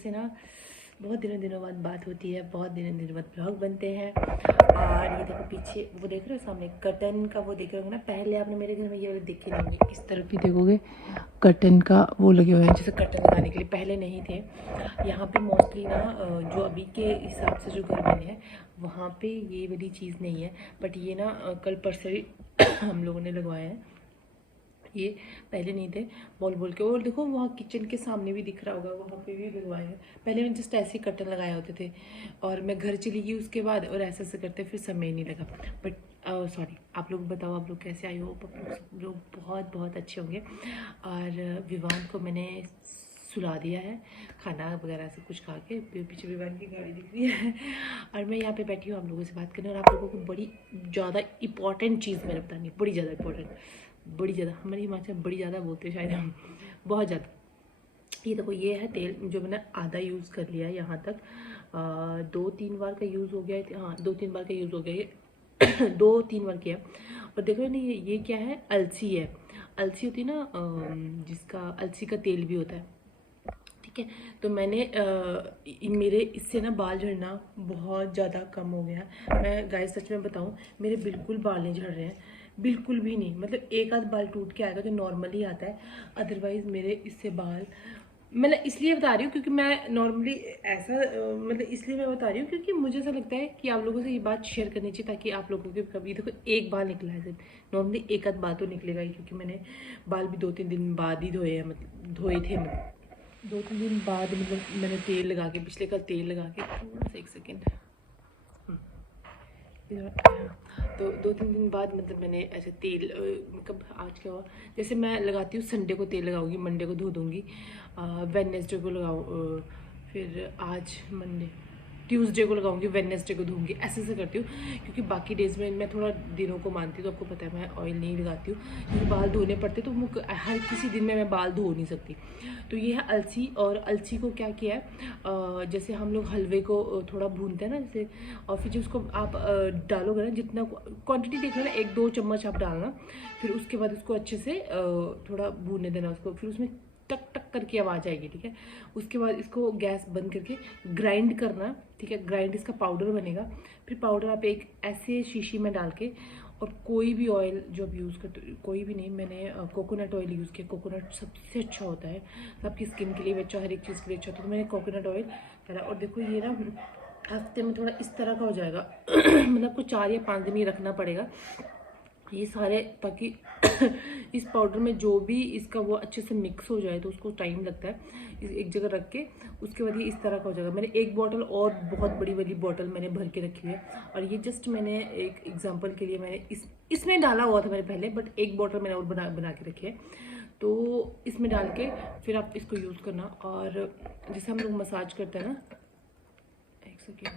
से ना बहुत दिनों बाद बात होती है, बहुत दिनों बाद ब्लॉग बनते हैं। और ये देखो पीछे वो देख रहे हो, सामने कर्टन का वो देख रहे हो ना। पहले आपने मेरे घर में ये वाले देखे नहीं होंगे, इस तरफ भी देखोगे कर्टन का वो लगे हुए हैं, जैसे कर्टन लगाने के लिए पहले नहीं थे। यहाँ पे मोस्टली ना जो अभी के हिसाब से जो घर बने हैं वहाँ पे ये वाली चीज़ नहीं है, बट ये ना कल परसों ही हम लोगों ने लगवाया है। ये पहले नहीं थे, बोल के। और देखो वहाँ किचन के सामने भी दिख रहा होगा, वहाँ पे भी लगवाए हैं। पहले मैं जस्ट ऐसे ही कर्टन लगाए होते थे और मैं घर चली गई उसके बाद, और ऐसे ऐसे करते फिर समय नहीं लगा। बट सॉरी, आप लोग बताओ आप लोग कैसे? आई हो आप लोग सब लोग बहुत बहुत अच्छे होंगे। और विवान को मैंने सुला दिया है खाना वगैरह से कुछ खा के। पीछे विवान की गाड़ी दिख रही है और मैं यहाँ पे बैठी हूँ आप लोगों से बात करने। और आप लोगों को बड़ी ज़्यादा इंपॉर्टेंट चीज़ मैंने बतानी है, बड़ी ज़्यादा इंपॉर्टेंट, बड़ी ज़्यादा। हमारे हिमाचल में बड़ी ज़्यादा बोलते हैं शायद हम, बहुत ज़्यादा। ये देखो ये है तेल जो मैंने आधा यूज़ कर लिया है यहाँ तक। 2-3 बार का यूज़ हो गया है, हाँ 2-3 बार का यूज़ हो गया ये 2-3 बार किया। और देखो नहीं ये क्या है, अलसी है। अलसी होती है ना, जिसका अलसी का तेल भी होता है, ठीक है। तो मैंने मेरे इससे ना बाल झड़ना बहुत ज़्यादा कम हो गया। मैं गाइस सच में बताऊँ, मेरे बिल्कुल बाल नहीं झड़ रहे हैं, बिल्कुल भी नहीं। मतलब एक आध बाल टूट के आएगा जो नॉर्मली आता है, अदरवाइज़ मेरे इससे बाल, मतलब इसलिए बता रही हूँ क्योंकि मैं नॉर्मली ऐसा मतलब इसलिए मैं बता रही हूँ क्योंकि मुझे ऐसा लगता है कि आप लोगों से ये बात शेयर करनी चाहिए, ताकि आप लोगों के कभी देखो एक बाल निकला है सिर्फ, नॉर्मली एक आध बाल तो निकलेगा ही, क्योंकि मैंने बाल भी 2-3 दिन बाद ही धोए हैं, मतलब धोए थे, मतलब 2-3 दिन बाद, मतलब मैंने तेल लगा के, पिछले कल तेल लगा के, थोड़ा सा एक सेकेंड, तो 2-3 दिन बाद मतलब मैंने ऐसे तेल, मतलब आज क्या हुआ, जैसे मैं लगाती हूँ संडे को तेल लगाऊंगी, मंडे को धो दूँगी, वेडनेसडे को लगाऊँ, फिर आज मंडे, ट्यूसडे को लगाऊंगी, वेडनेसडे को धोऊंगी, ऐसे ऐसे करती हूँ। क्योंकि बाकी डेज में मैं थोड़ा दिनों को मानती हूँ, तो आपको पता है मैं ऑयल नहीं लगाती हूँ क्योंकि बाल धोने पड़ते, तो हर किसी दिन में मैं बाल धो नहीं सकती। तो ये है अलसी। और अलसी को क्या किया है, जैसे हम लोग हलवे को थोड़ा भूनते हैं ना जैसे, और फिर जो उसको आप डालोगे ना, जितना क्वांटिटी देख लो ना, 1-2 चम्मच आप डालना, फिर उसके बाद उसको अच्छे से थोड़ा भूनने देना उसको, फिर उसमें टक टक करके आवाज़ आएगी, ठीक है। उसके बाद इसको गैस बंद करके ग्राइंड करना, ठीक है, ग्राइंड इसका पाउडर बनेगा। फिर पाउडर आप एक ऐसे शीशी में डाल के, और कोई भी ऑयल जो आप यूज़ करते, कोई भी नहीं, मैंने कोकोनट ऑयल यूज़ किया। कोकोनट सबसे अच्छा होता है, आपकी स्किन के लिए भी अच्छा, हर एक चीज़ के लिए अच्छा होता है। तो मैंने कोकोनट ऑयल डाला, और देखो ये ना हफ्ते में थोड़ा इस तरह का हो जाएगा मतलब आपको 4 या 5 दिन ही रखना पड़ेगा ये सारे, ताकि इस पाउडर में जो भी इसका वो अच्छे से मिक्स हो जाए, तो उसको टाइम लगता है। एक जगह रख के उसके बाद ये इस तरह का हो जाएगा। मैंने एक बॉटल और बहुत बड़ी वाली बॉटल मैंने भर के रखी है, और ये जस्ट मैंने एक एग्जांपल के लिए मैंने इसमें डाला हुआ था मैंने पहले, बट एक बॉटल मैंने और बना के रखी है। तो इसमें डाल के फिर आप इसको यूज़ करना। और जैसे हम लोग मसाज करते हैं ना, एक सेकेंड,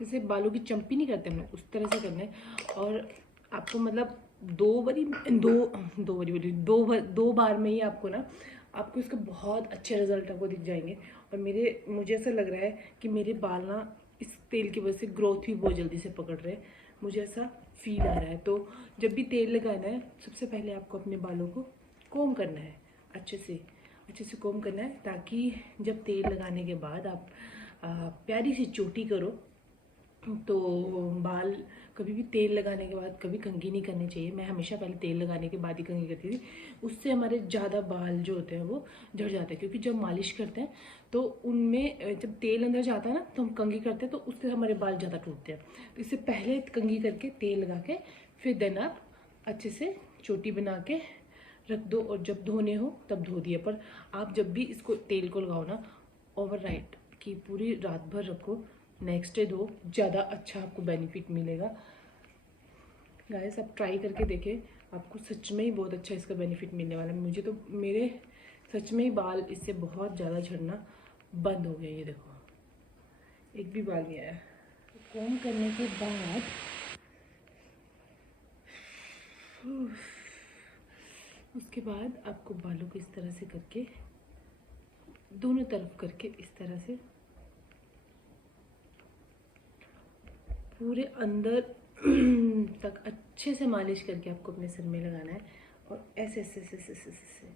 जैसे बालों की चंपी नहीं करते हम लोग, उस तरह से करना है। और आपको मतलब 2 बारी बोली, 2 बार में ही आपको ना, आपको इसके बहुत अच्छे रिजल्ट आपको दिख जाएंगे। और मुझे ऐसा लग रहा है कि मेरे बाल ना इस तेल की वजह से ग्रोथ भी बहुत जल्दी से पकड़ रहे हैं, मुझे ऐसा फील आ रहा है। तो जब भी तेल लगाना है, सबसे पहले आपको अपने बालों को कोम करना है, अच्छे से कोम करना है, ताकि जब तेल लगाने के बाद आप प्यारी सी चोटी करो, तो बाल कभी भी तेल लगाने के बाद कभी कंघी नहीं करनी चाहिए। मैं हमेशा पहले तेल लगाने के बाद ही कंघी करती थी, उससे हमारे ज़्यादा बाल जो होते हैं वो झड़ जाते हैं। क्योंकि जब मालिश करते हैं तो उनमें जब तेल अंदर जाता है ना, तो हम कंघी करते हैं, तो उससे हमारे बाल ज़्यादा टूटते हैं। तो इससे पहले कंघी करके तेल लगा के फिर देन आप अच्छे से चोटी बना के रख दो, और जब धोने हो तब धो दिए। पर आप जब भी इसको तेल को लगाओ ना, ओवरनाइट की पूरी रात भर रखो, नेक्स्ट डे दो, ज़्यादा अच्छा आपको बेनिफिट मिलेगा। गाइस आप ट्राई करके देखें, आपको सच में ही बहुत अच्छा इसका बेनिफिट मिलने वाला है। मुझे तो मेरे सच में ही बाल इससे बहुत ज़्यादा झड़ना बंद हो गया। ये देखो एक भी बाल नहीं आया। कोम करने के बाद उसके बाद आपको बालों को इस तरह से करके, दोनों तरफ करके इस तरह से पूरे अंदर तक अच्छे से मालिश करके आपको अपने सिर में लगाना है। और ऐसे ऐसे ऐसे ऐसे ऐसे ऐसे।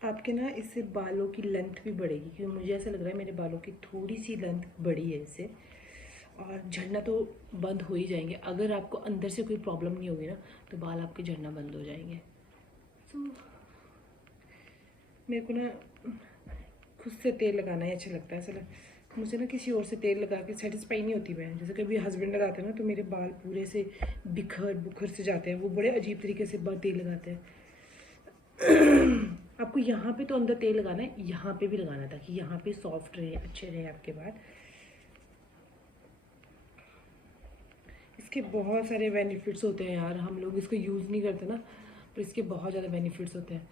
आपके ना इससे बालों की लेंथ भी बढ़ेगी, क्योंकि मुझे ऐसा लग रहा है मेरे बालों की थोड़ी सी लेंथ बड़ी है इससे, और झड़ना तो बंद हो ही जाएंगे। अगर आपको अंदर से कोई प्रॉब्लम नहीं होगी ना तो बाल आपके झड़ना बंद हो जाएंगे। तो मेरे को ना खुद से तेल लगाना ही अच्छा लगता है। ऐसा मुझे ना किसी और से तेल लगा के सेटिस्फाई नहीं होती मैं। जैसे कभी हस्बैंड लगाते हैं ना तो मेरे बाल पूरे से बिखर बुखर से जाते हैं, वो बड़े अजीब तरीके से तेल लगाते हैं। आपको यहाँ पे तो अंदर तेल लगाना है, यहाँ पे भी लगाना था कि यहाँ पे सॉफ्ट रहे, अच्छे रहे आपके बाल। इसके बहुत सारे बेनिफिट्स होते हैं यार, हम लोग इसको यूज़ नहीं करते ना, पर इसके बहुत ज़्यादा बेनिफिट्स होते हैं।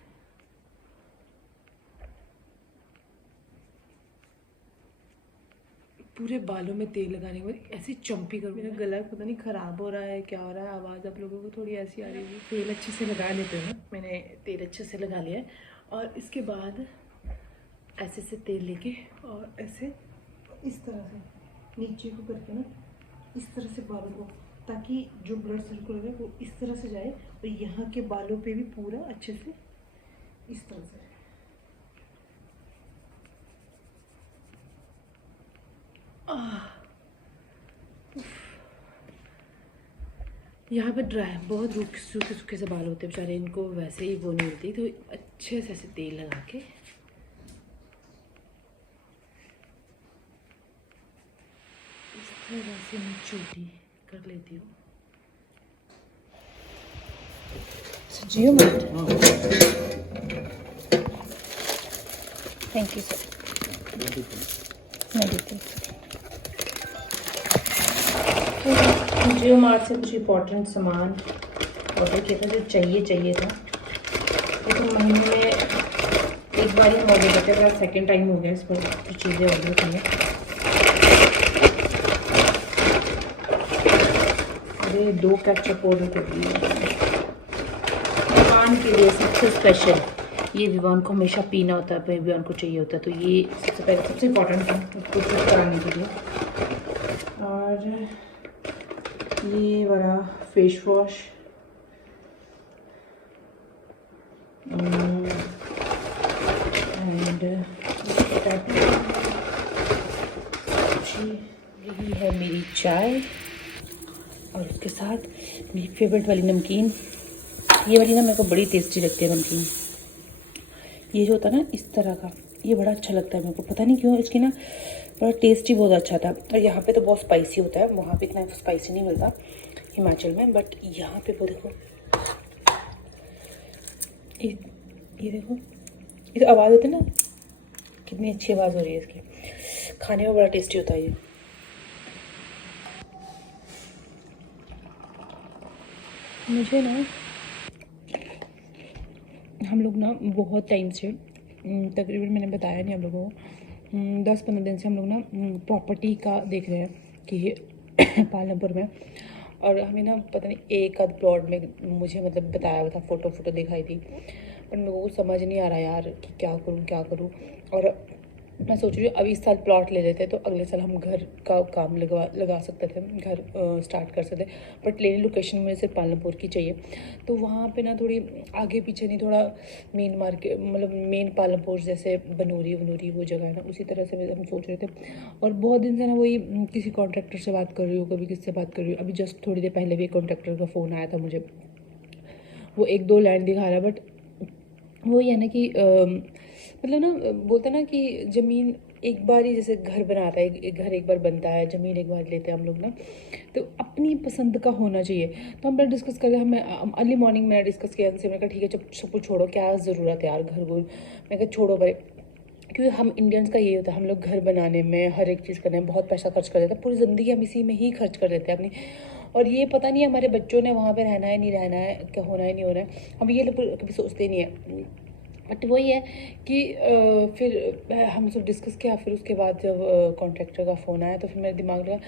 पूरे बालों में तेल लगाने के बाद ऐसी चम्पी करूँ। मेरा गला पता नहीं ख़राब हो रहा है, क्या हो रहा है, आवाज़ आप लोगों को थोड़ी ऐसी आ रही है। तेल अच्छे से लगा लेते हो ना, मैंने तेल अच्छे से लगा लिया है। और इसके बाद ऐसे से तेल लेके और ऐसे इस तरह से नीचे को करके ना इस तरह से बालों को, ताकि जो ब्लड सर्कुलर है वो इस तरह से जाए और यहाँ के बालों पे भी पूरा अच्छे से इस तरह से। यहाँ पे ड्राई बहुत सूखे सूखे से बाल होते हैं बेचारे, इनको वैसे ही वो नहीं होती, तो अच्छे से ऐसे तेल लगा के इस तरह से मैं छोटी कर लेती हूँ। जियो मत। Thank you sir. मैं देती हूँ। जियो मार्ट से कुछ इम्पोर्टेंट सामान ऑर्डर किया था जो चाहिए था। लेकिन महीने में एक बार ही हम ऑर्डर करते हैं, मेरा सेकेंड टाइम हो गया इस पर जो चीज़ें ऑर्डर की हैं। अरे 2 केचप ऑर्डर कर दिए विवान के लिए, सबसे स्पेशल। ये विवान को हमेशा पीना होता है, विवान को चाहिए होता है, तो ये सबसे पहले सबसे इम्पोर्टेंट है उसको फिट कराने के लिए। और ये वाला फेस वॉश, एंड यही है मेरी चाय, और उसके साथ मेरी फेवरेट वाली नमकीन। ये वाली ना मेरे को बड़ी टेस्टी लगती है नमकीन। ये जो होता है ना इस तरह का, ये बड़ा अच्छा लगता है मेरे को, पता नहीं क्यों, इसकी ना बड़ा टेस्ट ही बहुत अच्छा था। और यहाँ पे तो बहुत स्पाइसी होता है, वहाँ पे इतना स्पाइसी नहीं मिलता हिमाचल में, बट यहाँ पे वो देखो, ये देखो, ये तो आवाज़ होती है ना, कितनी अच्छी आवाज़ हो रही है इसकी। खाने में बड़ा टेस्टी होता है ये। मुझे ना हम लोग ना बहुत टाइम से, तकरीबन मैंने बताया नहीं आप लोगों को, 10-15 दिन से हम लोग ना प्रॉपर्टी का देख रहे हैं कि पालमपुर में। और हमें ना पता नहीं एक आध प्लॉट में मुझे मतलब बताया हुआ था, फ़ोटो दिखाई थी, पर मेरे को समझ नहीं आ रहा यार कि क्या करूँ। और मैं सोच रही हूँ अभी इस साल प्लॉट ले लेते तो अगले साल हम घर का काम लगा सकते थे, घर स्टार्ट कर सकते। बट लेनी लोकेशन में सिर्फ पालमपुर की चाहिए, तो वहाँ पे ना थोड़ी आगे पीछे नहीं, थोड़ा मेन मार्केट मतलब मेन पालमपुर जैसे बनूरी वो जगह है ना, उसी तरह से हम सोच रहे थे। और बहुत दिन से ना वही किसी कॉन्ट्रैक्टर से बात कर रही हूँ, कभी किससे बात कर रही हूँ। अभी जस्ट थोड़ी देर पहले भी एक कॉन्ट्रैक्टर का फ़ोन आया था मुझे, वो 1-2 लैंड दिखा रहा है, बट वो ये है ना कि मतलब ना बोलते हैं ना कि ज़मीन एक बार ही, जैसे घर बनाता है, घर एक बार बनता है, ज़मीन एक बार लेते हैं हम लोग ना, तो अपनी पसंद का होना चाहिए। तो हम लोग डिस्कस करके, हमें अर्ली मॉर्निंग में डिस्कस किया उनसे, मैंने कहा ठीक है जब सब कुछ छोड़ो, क्या ज़रूरत है यार घर गुर, मैं कहा छोड़ो भाई, क्योंकि हम इंडियंस का ये होता है, हम लोग घर बनाने में हर एक चीज़ करने में बहुत पैसा खर्च कर देते हैं, पूरी ज़िंदगी हम इसी में ही खर्च कर देते हैं अपनी। और ये पता नहीं हमारे बच्चों ने वहाँ पे रहना है नहीं रहना है, क्या होना है नहीं होना है, हम ये लोग कभी सोचते नहीं है। बट वही है कि फिर हम सब डिस्कस किया। फिर उसके बाद जब कॉन्ट्रैक्टर का फ़ोन आया तो फिर मेरे दिमाग लगा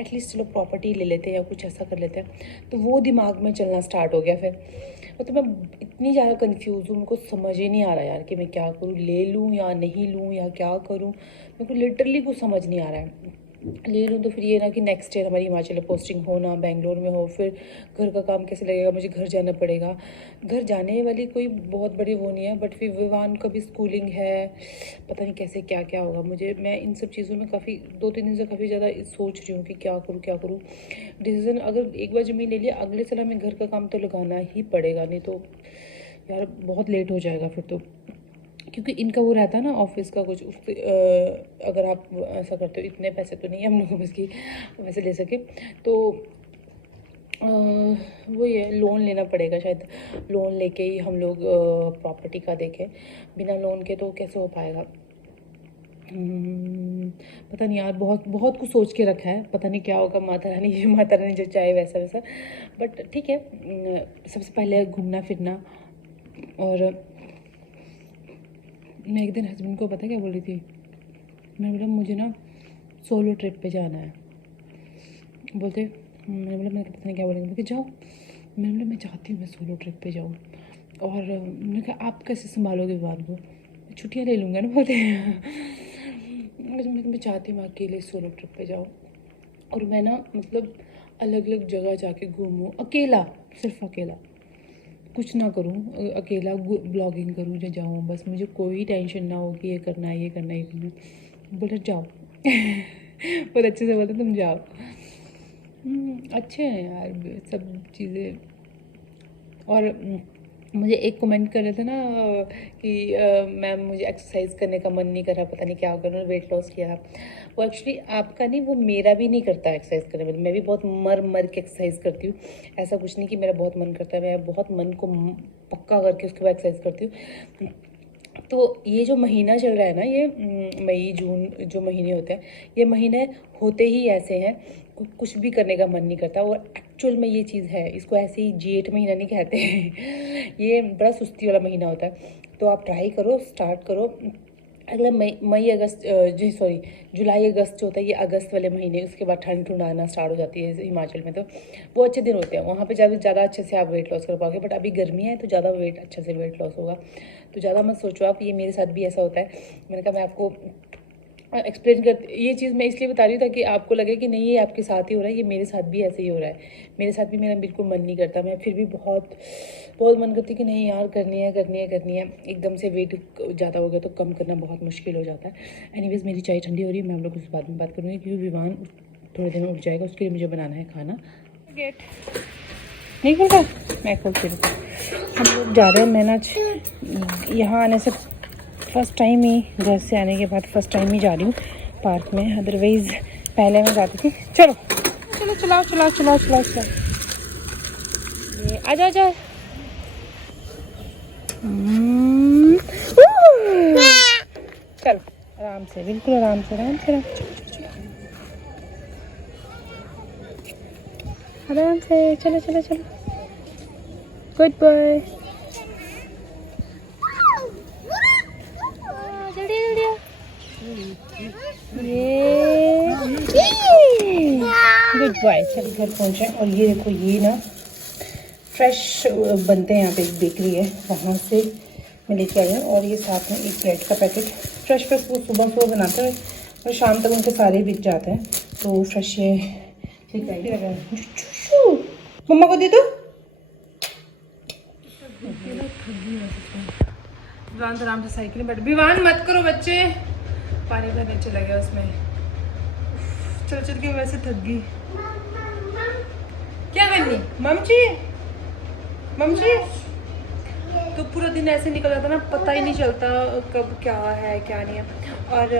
एटलीस्ट चलो प्रॉपर्टी ले लेते हैं या कुछ ऐसा कर लेते हैं। तो वो दिमाग में चलना स्टार्ट हो गया। फिर तो मैं इतनी ज़्यादा कंफ्यूज हूँ, मेरे को समझ ही नहीं आ रहा यार कि मैं क्या करूँ, ले लूँ या नहीं लूँ या क्या करूँ। मेरे को लिटरली कुछ समझ नहीं आ रहा है। ले लूँ तो फिर ये ना कि नेक्स्ट ईयर हमारी हिमाचल में पोस्टिंग हो ना बेंगलोर में हो, फिर घर का काम कैसे लगेगा, मुझे घर जाना पड़ेगा। घर जाने वाली कोई बहुत बड़ी वो नहीं है, बट फिर विवान का भी स्कूलिंग है, पता नहीं कैसे क्या क्या होगा। मैं इन सब चीज़ों में काफ़ी 2-3 दिन से काफ़ी ज़्यादा सोच रही हूँ कि क्या करूँ। डिसीज़न अगर एक बार ज़मीन ले लिया, अगले साल हमें घर का काम तो लगाना ही पड़ेगा, नहीं तो यार बहुत लेट हो जाएगा फिर तो। क्योंकि इनका वो रहता है ना ऑफिस का कुछ अगर आप ऐसा करते हो, इतने पैसे तो नहीं है हम लोगों को बस की वैसे ले सके, तो वो ये लोन लेना पड़ेगा शायद। लोन लेके ही हम लोग प्रॉपर्टी का देखें, बिना लोन के तो कैसे हो पाएगा। पता नहीं यार, बहुत बहुत कुछ सोच के रखा है, पता नहीं क्या होगा। माता रानी जो चाहे वैसा वैसा, बट ठीक है। सबसे पहले घूमना फिरना। और मैं एक दिन हस्बैंड को पता क्या बोल रही थी, मैंने बोला मुझे ना सोलो ट्रिप पे जाना है। बोलते मैंने बोला मैं तो पता नहीं क्या बोलेंगे, जाओ। मैंने बोला मैं चाहती हूँ मैं सोलो ट्रिप पे जाऊँ। और मैंने कहा आप कैसे संभालोगे विवान को, छुट्टियाँ ले लूँगा ना। बोलते मैं चाहती हूँ मैं अकेले सोलो ट्रिप पे जाऊँ, और मैं ना मतलब अलग अलग जगह जाके घूमूँ अकेला, सिर्फ अकेला, कुछ ना करूँ, अकेला ब्लॉगिंग करूँ या जाऊँ, बस मुझे कोई टेंशन ना हो कि ये करना है ये करना है ये करना है। बोले जाओ। पर अच्छे से बोलते तुम जाओ। अच्छे हैं यार सब चीज़ें। और मुझे एक कमेंट कर रहे थे ना कि मैम मुझे एक्सरसाइज करने का मन नहीं कर रहा, पता नहीं क्या होगा, उन्होंने वेट लॉस किया। वो एक्चुअली आपका नहीं, वो मेरा भी नहीं करता एक्सरसाइज करने में। मैं भी बहुत मर के एक्सरसाइज करती हूँ, ऐसा कुछ नहीं कि मेरा बहुत मन करता है, मैं बहुत मन को पक्का करके उसके बाद एक्सरसाइज करती हूँ। तो ये जो महीना चल रहा है ना, ये मई जून जो महीने होते हैं, ये महीने होते ही ऐसे हैं, कुछ भी करने का मन नहीं करता। और एक्चुअल में ये चीज़ है, इसको ऐसे ही जेठ महीना नहीं कहते हैं। ये बड़ा सुस्ती वाला महीना होता है। तो आप ट्राई करो, स्टार्ट करो। अगला मई अगस्त जी सॉरी जुलाई अगस्त जो होता है, ये अगस्त वाले महीने, उसके बाद ठंड आना स्टार्ट हो जाती है हिमाचल में। तो वो अच्छे दिन होते हैं, वहाँ पे ज़्यादा अच्छे से आप वेट लॉस कर पाओगे। बट अभी गर्मी है तो ज़्यादा अच्छे से वेट लॉस होगा, तो ज़्यादा मत सोचो आप। ये मेरे साथ भी ऐसा होता है। मैंने कहा मैं आपको एक्सप्लेन कर, ये चीज़ मैं इसलिए बता रही हूँ ताकि आपको लगे कि नहीं ये आपके साथ ही हो रहा है, ये मेरे साथ भी ऐसे ही हो रहा है। मेरे साथ भी मेरा बिल्कुल मन नहीं करता, मैं फिर भी बहुत मन करती कि नहीं यार करनी है। एकदम से वेट ज़्यादा हो गया तो कम करना बहुत मुश्किल हो जाता है। एनीवेज मेरी चाय ठंडी हो रही है, मैं हम लोग उसके बाद में बात करूँगी, क्योंकि विवान थोड़ी देर में उठ जाएगा, उसके लिए मुझे बनाना है खाना। गेट नहीं खुलता, मैं खोलती हूँ। हम लोग जा रहे हैं, मैं ना यहाँ आने से फर्स्ट टाइम ही, घर से आने के बाद फर्स्ट टाइम ही जा रही हूँ पार्क में, अदरवाइज़ पहले मैं जाती थी। चलो चलाओ। ये आजा चलो आराम से, बिल्कुल आराम से। आराम से चलो। Good boy. ये गुड बॉय। चल घर पहुँचे। और ये देखो, ये ना फ्रेश बनते हैं, यहाँ पे एक बेकरी है, वहाँ से मैं लेके आई हूँ। और ये साथ में एक ब्रेड का पैकेट, फ्रेश वो सुबह बनाते हैं और शाम तक उनके सारे बिक जाते हैं, तो फ्रेश ये मम्मा को दे दो। विवान आराम से साइकिल में बैठ, विवान मत करो बच्चे, पानी भरने चला गया उसमें। चल के वैसे थक गई। क्या करनी मम्मी तो पूरा दिन ऐसे निकल जाता ना, पता ही नहीं चलता कब क्या है क्या नहीं है। और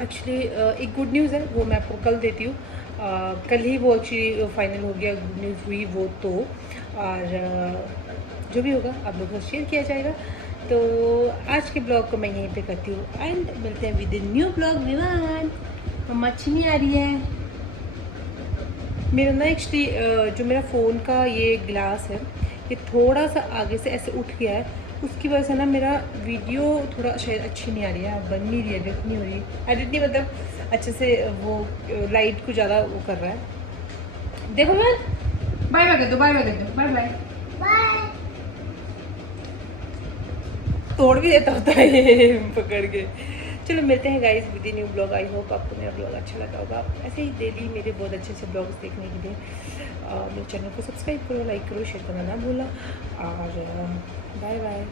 एक्चुअली एक गुड न्यूज़ है, वो मैं आपको कल देती हूँ। कल ही वो एक्चुअली फाइनल हो गया, गुड न्यूज़ हुई वो तो। और जो भी होगा आप लोगों को शेयर किया जाएगा। तो आज के ब्लॉग को मैं यहीं पे करती हूँ एंड मिलते हैं विद न्यू ब्लॉग। विवान मम्मा अच्छी नहीं आ रही है। मेरा ना एक्चुअली जो मेरा फ़ोन का ये ग्लास है, ये थोड़ा सा आगे से ऐसे उठ गया है, उसकी वजह से ना मेरा वीडियो थोड़ा शायद अच्छी नहीं आ रही है, बन नहीं रही है, एडिट नहीं हो रही, एडिट नहीं मतलब अच्छे से वो लाइट को ज़्यादा वो कर रहा है। देखो मैं बाय बाय कर दो, बाय बाय कर दो, बाय बाय बाय। तोड़ भी देता होता है ये पकड़ के। चलो मिलते हैं guys with new blog. I hope आपको मेरा ब्लॉग अच्छा लगा होगा। ऐसे ही डेली मेरे बहुत अच्छे अच्छे ब्लॉग्स देखने के लिए मेरे चैनल को सब्सक्राइब करो, लाइक करो, शेयर करना ना भूलना। और बाय बाय।